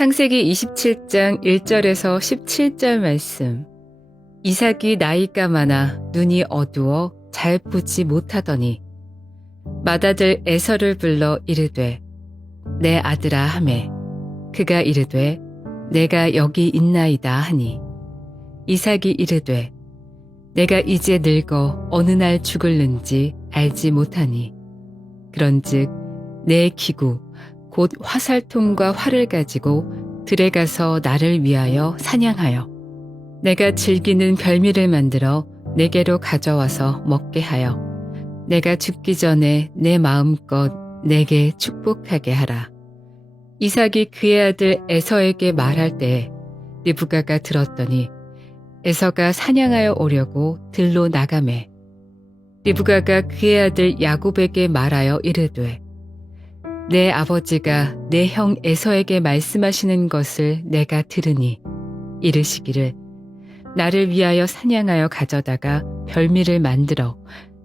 창세기 27장 1절에서 17절 말씀. 이삭이 나이가 많아 눈이 어두워 잘 보지 못하더니 맏아들 에서를 불러 이르되 내 아들아 하매 그가 이르되 내가 여기 있나이다 하니 이삭이 이르되 내가 이제 늙어 어느 날 죽을는지 알지 못하니 그런즉 내 기구 곧 화살통과 활을 가지고 들에 가서 나를 위하여 사냥하여 내가 즐기는 별미를 만들어 내게로 가져와서 먹게 하여 내가 죽기 전에 내 마음껏 내게 축복하게 하라. 이삭이 그의 아들 에서에게 말할 때에 리브가가 들었더니 에서가 사냥하여 오려고 들로 나가매 리브가가 그의 아들 야곱에게 말하여 이르되 내 아버지가 내 형 에서에게 말씀하시는 것을 내가 들으니 이르시기를 나를 위하여 사냥하여 가져다가 별미를 만들어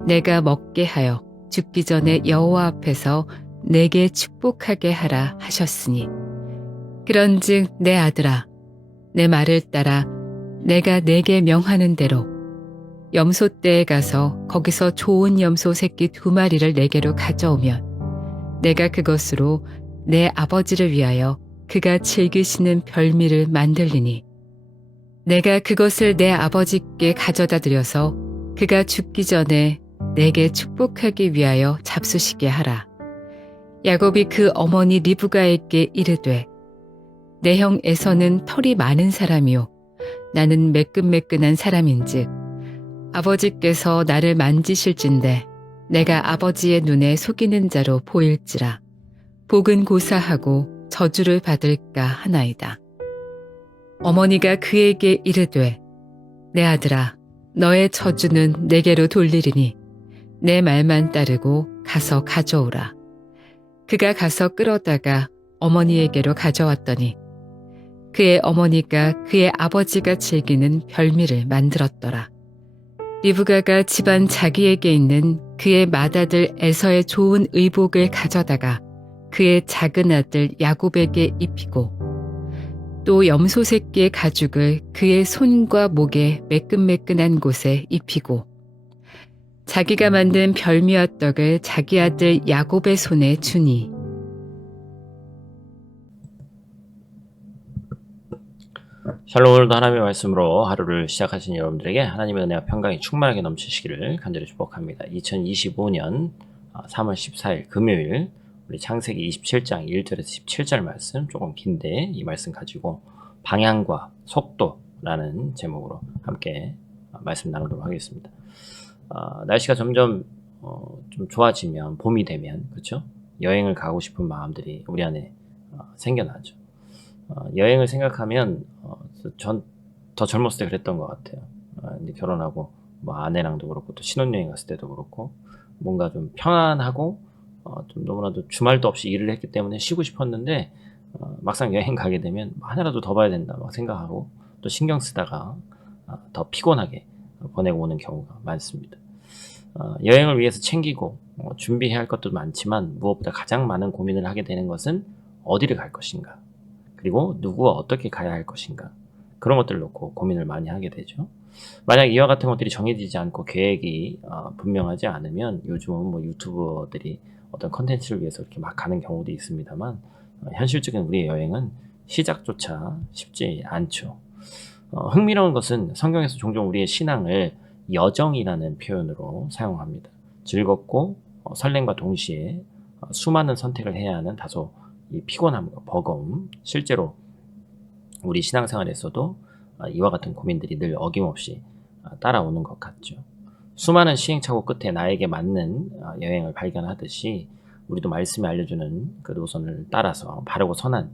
내가 먹게 하여 죽기 전에 여호와 앞에서 내게 축복하게 하라 하셨으니 그런즉 내 아들아 내 말을 따라 내가 내게 명하는 대로 염소떼에 가서 거기서 좋은 염소 새끼 2마리를 내게로 가져오면 내가 그것으로 내 아버지를 위하여 그가 즐기시는 별미를 만들리니 내가 그것을 내 아버지께 가져다 드려서 그가 죽기 전에 내게 축복하기 위하여 잡수시게 하라. 야곱이 그 어머니 리브가에게 이르되 내 형 에서는 털이 많은 사람이요 나는 매끈매끈한 사람인즉 아버지께서 나를 만지실진대 내가 아버지의 눈에 속이는 자로 보일지라 복은 고사하고 저주를 받을까 하나이다. 어머니가 그에게 이르되 내 아들아 너의 저주는 내게로 돌리리니 내 말만 따르고 가서 가져오라. 그가 가서 끌어다가 어머니에게로 가져왔더니 그의 어머니가 그의 아버지가 즐기는 별미를 만들었더라. 리브가가 집안 자기에게 있는 그의 맏아들 에서의 좋은 의복을 가져다가 그의 작은 아들 야곱에게 입히고 또 염소 새끼의 가죽을 그의 손과 목에 매끈매끈한 곳에 입히고 자기가 만든 별미와 떡을 자기 아들 야곱의 손에 주니 샬롬. 오늘도 하나님의 말씀으로 하루를 시작하신 여러분들에게 하나님의 은혜와 평강이 충만하게 넘치시기를 간절히 축복합니다. 2025년 3월 14일 금요일 우리 창세기 27장 1절에서 17절 말씀, 조금 긴데 이 말씀 가지고 방향과 속도라는 제목으로 함께 말씀 나누도록 하겠습니다. 날씨가 점점 좀 좋아지면, 봄이 되면, 그렇죠? 여행을 가고 싶은 마음들이 우리 안에 생겨나죠. 여행을 생각하면 전 더 젊었을 때 그랬던 것 같아요. 이제 결혼하고 뭐 아내랑도 그렇고 또 신혼여행 갔을 때도 그렇고 뭔가 좀 편안하고 좀 너무나도 주말도 없이 일을 했기 때문에 쉬고 싶었는데 막상 여행 가게 되면 하나라도 더 봐야 된다 막 생각하고 또 신경 쓰다가 더 피곤하게 보내고 오는 경우가 많습니다. 여행을 위해서 챙기고 준비해야 할 것도 많지만 무엇보다 가장 많은 고민을 하게 되는 것은 어디를 갈 것인가, 그리고 누구와 어떻게 가야 할 것인가, 그런 것들을 놓고 고민을 많이 하게 되죠. 만약 이와 같은 것들이 정해지지 않고 계획이 분명하지 않으면 요즘은 뭐 유튜버들이 어떤 컨텐츠를 위해서 이렇게 막 가는 경우도 있습니다만 현실적인 우리의 여행은 시작조차 쉽지 않죠. 흥미로운 것은 성경에서 종종 우리의 신앙을 여정이라는 표현으로 사용합니다. 즐겁고 설렘과 동시에 수많은 선택을 해야 하는 다소 이 피곤함과 버거움, 실제로 우리 신앙생활에서도 이와 같은 고민들이 늘 어김없이 따라오는 것 같죠. 수많은 시행착오 끝에 나에게 맞는 여행을 발견하듯이 우리도 말씀이 알려주는 그 노선을 따라서 바르고 선한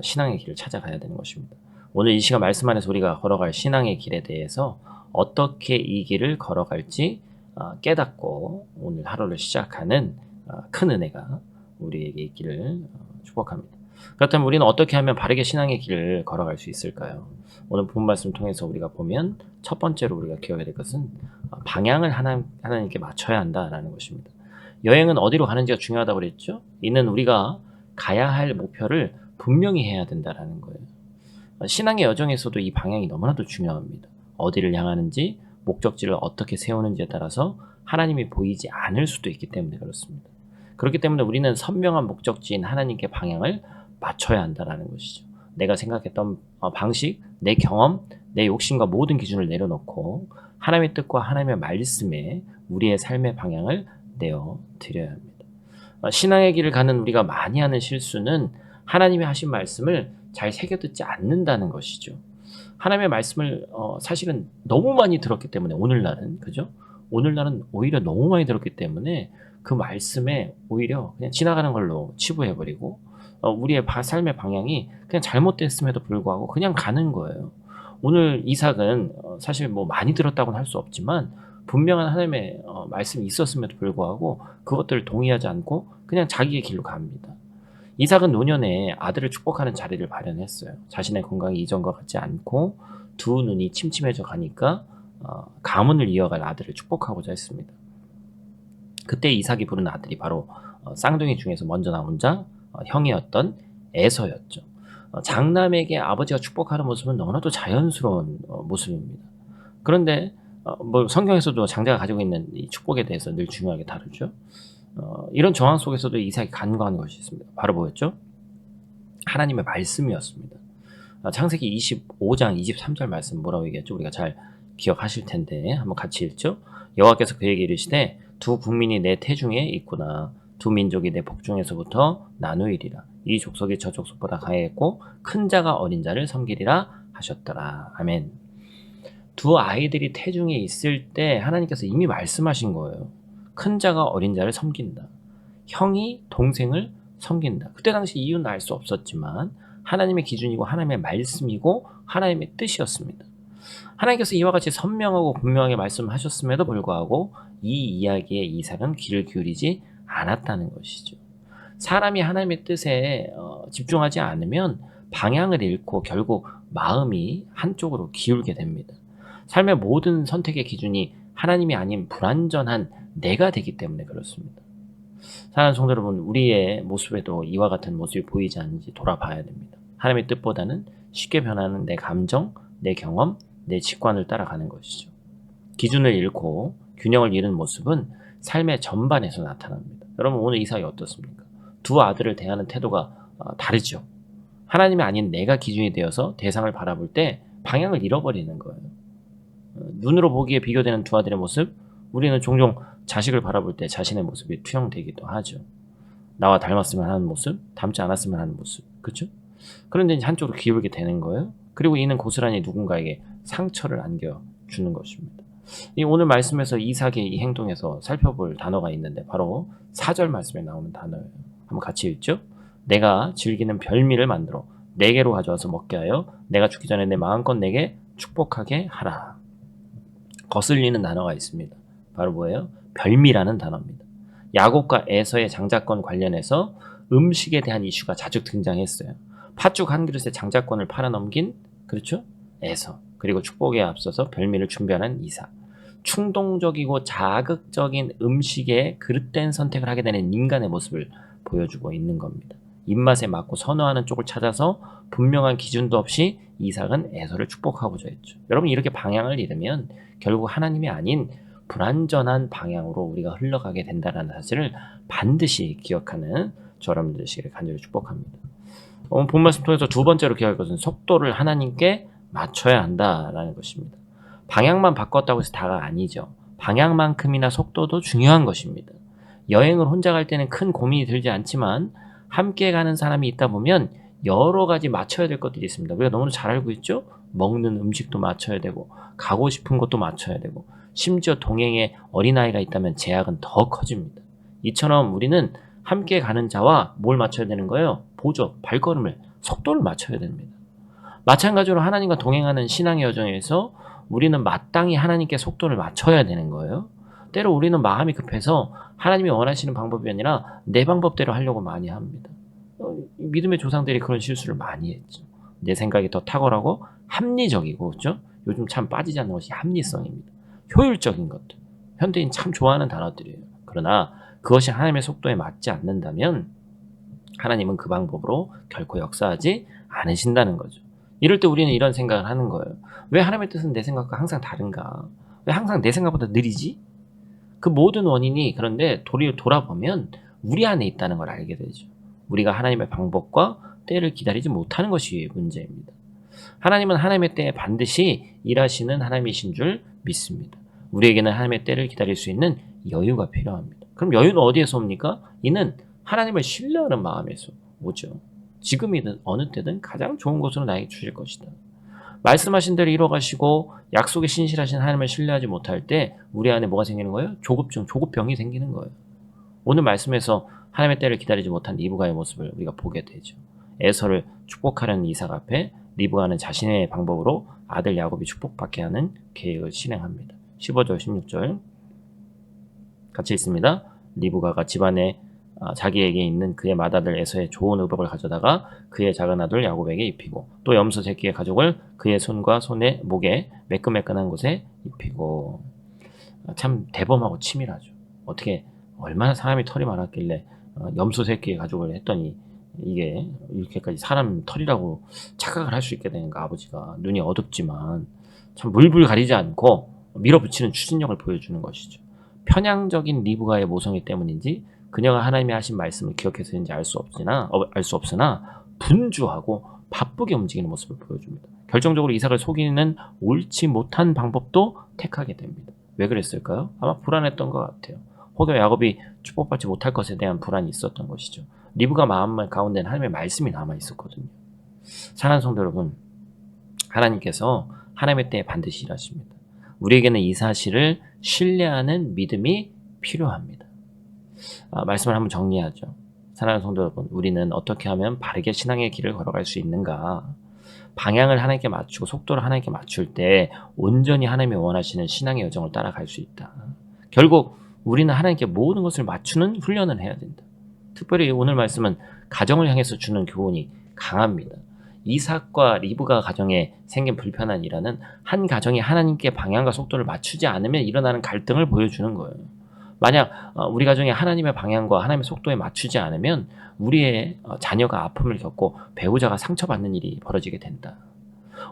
신앙의 길을 찾아가야 되는 것입니다. 오늘 이 시간 말씀 안에서 우리가 걸어갈 신앙의 길에 대해서 어떻게 이 길을 걸어갈지 깨닫고 오늘 하루를 시작하는 큰 은혜가 우리에게 있기를 축복합니다. 그렇다면 우리는 어떻게 하면 바르게 신앙의 길을 걸어갈 수 있을까요? 오늘 본 말씀 통해서 우리가 보면 첫 번째로 우리가 기억해야 될 것은 방향을 하나님께 맞춰야 한다라는 것입니다. 여행은 어디로 가는지가 중요하다고 그랬죠? 이는 우리가 가야 할 목표를 분명히 해야 된다라는 거예요. 신앙의 여정에서도 이 방향이 너무나도 중요합니다. 어디를 향하는지, 목적지를 어떻게 세우는지에 따라서 하나님이 보이지 않을 수도 있기 때문에 그렇습니다. 그렇기 때문에 우리는 선명한 목적지인 하나님께 방향을 맞춰야 한다는 것이죠. 내가 생각했던 방식, 내 경험, 내 욕심과 모든 기준을 내려놓고 하나님의 뜻과 하나님의 말씀에 우리의 삶의 방향을 내어드려야 합니다. 신앙의 길을 가는 우리가 많이 하는 실수는 하나님이 하신 말씀을 잘 새겨듣지 않는다는 것이죠. 하나님의 말씀을 사실은 너무 많이 들었기 때문에 오늘날은 그죠? 오늘날은 오히려 너무 많이 들었기 때문에 그 말씀에 오히려 그냥 지나가는 걸로 치부해버리고 우리의 삶의 방향이 그냥 잘못됐음에도 불구하고 그냥 가는 거예요. 오늘 이삭은 사실 뭐 많이 들었다고는 할 수 없지만 분명한 하나님의 말씀이 있었음에도 불구하고 그것들을 동의하지 않고 그냥 자기의 길로 갑니다. 이삭은 노년에 아들을 축복하는 자리를 마련했어요. 자신의 건강이 이전과 같지 않고 두 눈이 침침해져 가니까 가문을 이어갈 아들을 축복하고자 했습니다. 그때 이삭이 부른 아들이 바로 쌍둥이 중에서 먼저 나온 자 형이었던 에서였죠. 장남에게 아버지가 축복하는 모습은 너무나도 자연스러운 모습입니다. 그런데 뭐 성경에서도 장자가 가지고 있는 이 축복에 대해서 늘 중요하게 다루죠. 이런 정황 속에서도 이삭이 간과한 것이 있습니다. 바로 뭐였죠? 하나님의 말씀이었습니다. 창세기 25장 23절 말씀 뭐라고 얘기했죠? 우리가 잘 기억하실 텐데 한번 같이 읽죠. 여호와께서 그에게 이르시되 두 국민이 내 태중에 있구나. 두 민족이 내 복중에서부터 나누이리라. 이 족속이 저 족속보다 강했고 큰 자가 어린 자를 섬기리라 하셨더라. 아멘. 두 아이들이 태중에 있을 때 하나님께서 이미 말씀하신 거예요. 큰 자가 어린 자를 섬긴다. 형이 동생을 섬긴다. 그때 당시 이유는 알 수 없었지만 하나님의 기준이고 하나님의 말씀이고 하나님의 뜻이었습니다. 하나님께서 이와 같이 선명하고 분명하게 말씀하셨음에도 불구하고 이 이야기에 이삭은 귀를 기울이지 않았다는 것이죠. 사람이 하나님의 뜻에 집중하지 않으면 방향을 잃고 결국 마음이 한쪽으로 기울게 됩니다. 삶의 모든 선택의 기준이 하나님이 아닌 불완전한 내가 되기 때문에 그렇습니다. 사랑하는 성도 여러분, 우리의 모습에도 이와 같은 모습이 보이지 않는지 돌아봐야 됩니다. 하나님의 뜻보다는 쉽게 변하는 내 감정, 내 경험, 내 직관을 따라가는 것이죠. 기준을 잃고 균형을 잃은 모습은 삶의 전반에서 나타납니다. 여러분, 오늘 이삭이 어떻습니까? 두 아들을 대하는 태도가 다르죠. 하나님이 아닌 내가 기준이 되어서 대상을 바라볼 때 방향을 잃어버리는 거예요. 눈으로 보기에 비교되는 두 아들의 모습, 우리는 종종 자식을 바라볼 때 자신의 모습이 투영되기도 하죠. 나와 닮았으면 하는 모습, 닮지 않았으면 하는 모습, 그렇죠? 그런데 이제 한쪽으로 기울게 되는 거예요. 그리고 이는 고스란히 누군가에게 상처를 안겨주는 것입니다. 이 오늘 말씀에서 이삭의 이 행동에서 살펴볼 단어가 있는데 바로 4절 말씀에 나오는 단어예요. 한번 같이 읽죠. 내가 즐기는 별미를 만들어 내게로 가져와서 먹게 하여 내가 죽기 전에 내 마음껏 내게 축복하게 하라. 거슬리는 단어가 있습니다. 바로 뭐예요? 별미라는 단어입니다. 야곱과 에서의 장자권 관련해서 음식에 대한 이슈가 자주 등장했어요. 팥죽 한 그릇에 장자권을 팔아넘긴 그렇죠? 에서. 그리고 축복에 앞서서 별미를 준비하는 이삭. 충동적이고 자극적인 음식에 그릇된 선택을 하게 되는 인간의 모습을 보여주고 있는 겁니다. 입맛에 맞고 선호하는 쪽을 찾아서 분명한 기준도 없이 이삭은 에서를 축복하고자 했죠. 여러분, 이렇게 방향을 잃으면 결국 하나님이 아닌 불완전한 방향으로 우리가 흘러가게 된다는 사실을 반드시 기억하는 저 여러분들 되시기를 간절히 축복합니다. 오늘 본 말씀 통해서 두 번째로 기억할 것은 속도를 하나님께 맞춰야 한다라는 것입니다. 방향만 바꿨다고 해서 다가 아니죠. 방향만큼이나 속도도 중요한 것입니다. 여행을 혼자 갈 때는 큰 고민이 들지 않지만 함께 가는 사람이 있다 보면 여러 가지 맞춰야 될 것들이 있습니다. 우리가 너무 잘 알고 있죠? 먹는 음식도 맞춰야 되고 가고 싶은 곳도 맞춰야 되고 심지어 동행에 어린아이가 있다면 제약은 더 커집니다. 이처럼 우리는 함께 가는 자와 뭘 맞춰야 되는 거예요? 보조, 발걸음을, 속도를 맞춰야 됩니다. 마찬가지로 하나님과 동행하는 신앙의 여정에서 우리는 마땅히 하나님께 속도를 맞춰야 되는 거예요. 때로 우리는 마음이 급해서 하나님이 원하시는 방법이 아니라 내 방법대로 하려고 많이 합니다. 믿음의 조상들이 그런 실수를 많이 했죠. 내 생각이 더 탁월하고 합리적이고, 그렇죠? 요즘 참 빠지지 않는 것이 합리성입니다. 효율적인 것들. 현대인 참 좋아하는 단어들이에요. 그러나 그것이 하나님의 속도에 맞지 않는다면 하나님은 그 방법으로 결코 역사하지 않으신다는 거죠. 이럴 때 우리는 이런 생각을 하는 거예요. 왜 하나님의 뜻은 내 생각과 항상 다른가? 왜 항상 내 생각보다 느리지? 그 모든 원인이 그런데 돌아보면 우리 안에 있다는 걸 알게 되죠. 우리가 하나님의 방법과 때를 기다리지 못하는 것이 문제입니다. 하나님은 하나님의 때에 반드시 일하시는 하나님이신 줄 믿습니다. 우리에게는 하나님의 때를 기다릴 수 있는 여유가 필요합니다. 그럼 여유는 어디에서 옵니까? 이는 하나님을 신뢰하는 마음에서 오죠. 지금이든 어느 때든 가장 좋은 것으로 나에게 주실 것이다. 말씀하신 대로 이뤄가시고 약속에 신실하신 하나님을 신뢰하지 못할 때 우리 안에 뭐가 생기는 거예요? 조급병이 생기는 거예요. 오늘 말씀에서 하나님의 때를 기다리지 못한 리브가의 모습을 우리가 보게 되죠. 에서를 축복하려는 이삭 앞에 리브가는 자신의 방법으로 아들 야곱이 축복받게 하는 계획을 실행합니다. 15절 16절 같이 있습니다. 리브가가 집안에 자기에게 있는 그의 맏아들 에서의 좋은 의복을 가져다가 그의 작은 아들 야곱에게 입히고 또 염소 새끼의 가죽을 그의 손과 손의 목에 매끈매끈한 곳에 입히고. 참 대범하고 치밀하죠. 어떻게 얼마나 사람이 털이 많았길래 염소 새끼의 가죽을 했더니 이게 이렇게까지 사람 털이라고 착각을 할 수 있게 되는가. 아버지가 눈이 어둡지만 참 물불 가리지 않고 밀어붙이는 추진력을 보여주는 것이죠. 편향적인 리브가의 모성애 때문인지 그녀가 하나님이 하신 말씀을 기억해서인지 알 수 없으나 분주하고 바쁘게 움직이는 모습을 보여줍니다. 결정적으로 이삭을 속이는 옳지 못한 방법도 택하게 됩니다. 왜 그랬을까요? 아마 불안했던 것 같아요. 혹여 야곱이 축복받지 못할 것에 대한 불안이 있었던 것이죠. 리브가 마음 가운데는 하나님의 말씀이 남아 있었거든요. 사랑하는 성도 여러분, 하나님께서 하나님의 때에 반드시 일하십니다. 우리에게는 이 사실을 신뢰하는 믿음이 필요합니다. 말씀을 한번 정리하죠. 사랑하는 성도 여러분, 우리는 어떻게 하면 바르게 신앙의 길을 걸어갈 수 있는가? 방향을 하나님께 맞추고 속도를 하나님께 맞출 때 온전히 하나님이 원하시는 신앙의 여정을 따라갈 수 있다. 결국 우리는 하나님께 모든 것을 맞추는 훈련을 해야 된다. 특별히 오늘 말씀은 가정을 향해서 주는 교훈이 강합니다. 이삭과 리브가 가정에 생긴 불편한 일화는 한 가정이 하나님께 방향과 속도를 맞추지 않으면 일어나는 갈등을 보여주는 거예요. 만약 우리 가정이 하나님의 방향과 하나님의 속도에 맞추지 않으면 우리의 자녀가 아픔을 겪고 배우자가 상처받는 일이 벌어지게 된다.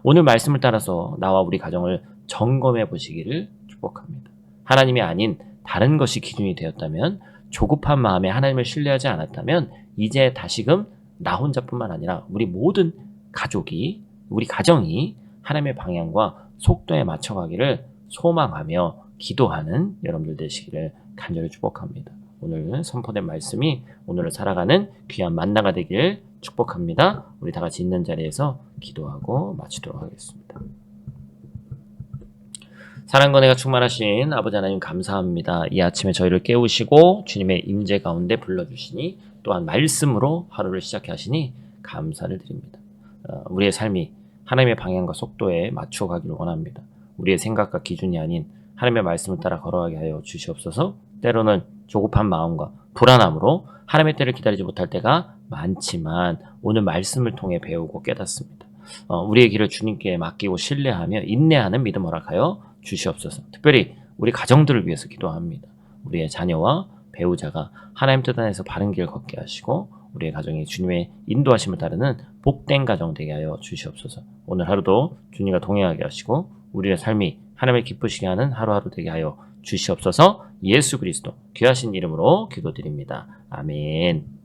오늘 말씀을 따라서 나와 우리 가정을 점검해 보시기를 축복합니다. 하나님이 아닌 다른 것이 기준이 되었다면, 조급한 마음에 하나님을 신뢰하지 않았다면 이제 다시금 나 혼자뿐만 아니라 우리 모든 가족이, 우리 가정이 하나님의 방향과 속도에 맞춰가기를 소망하며 기도하는 여러분들 되시기를 간절히 축복합니다. 오늘 선포된 말씀이 오늘을 살아가는 귀한 만나가 되길 축복합니다. 우리 다 같이 있는 자리에서 기도하고 마치도록 하겠습니다. 사랑과 은혜가 충만하신 아버지 하나님 감사합니다. 이 아침에 저희를 깨우시고 주님의 임재 가운데 불러주시니 또한 말씀으로 하루를 시작해 하시니 감사를 드립니다. 우리의 삶이 하나님의 방향과 속도에 맞추어 가기를 원합니다. 우리의 생각과 기준이 아닌 하나님의 말씀을 따라 걸어가게 하여 주시옵소서. 때로는 조급한 마음과 불안함으로 하나님의 때를 기다리지 못할 때가 많지만 오늘 말씀을 통해 배우고 깨닫습니다. 우리의 길을 주님께 맡기고 신뢰하며 인내하는 믿음 허락하여 주시옵소서. 특별히 우리 가정들을 위해서 기도합니다. 우리의 자녀와 배우자가 하나님 뜻 안에서 바른 길 걷게 하시고 우리의 가정이 주님의 인도하심을 따르는 복된 가정 되게 하여 주시옵소서. 오늘 하루도 주님과 동행하게 하시고 우리의 삶이 하나님을 기쁘시게 하는 하루하루 되게 하여 주시옵소서. 예수 그리스도 귀하신 이름으로 기도드립니다. 아멘.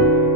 감사합니다.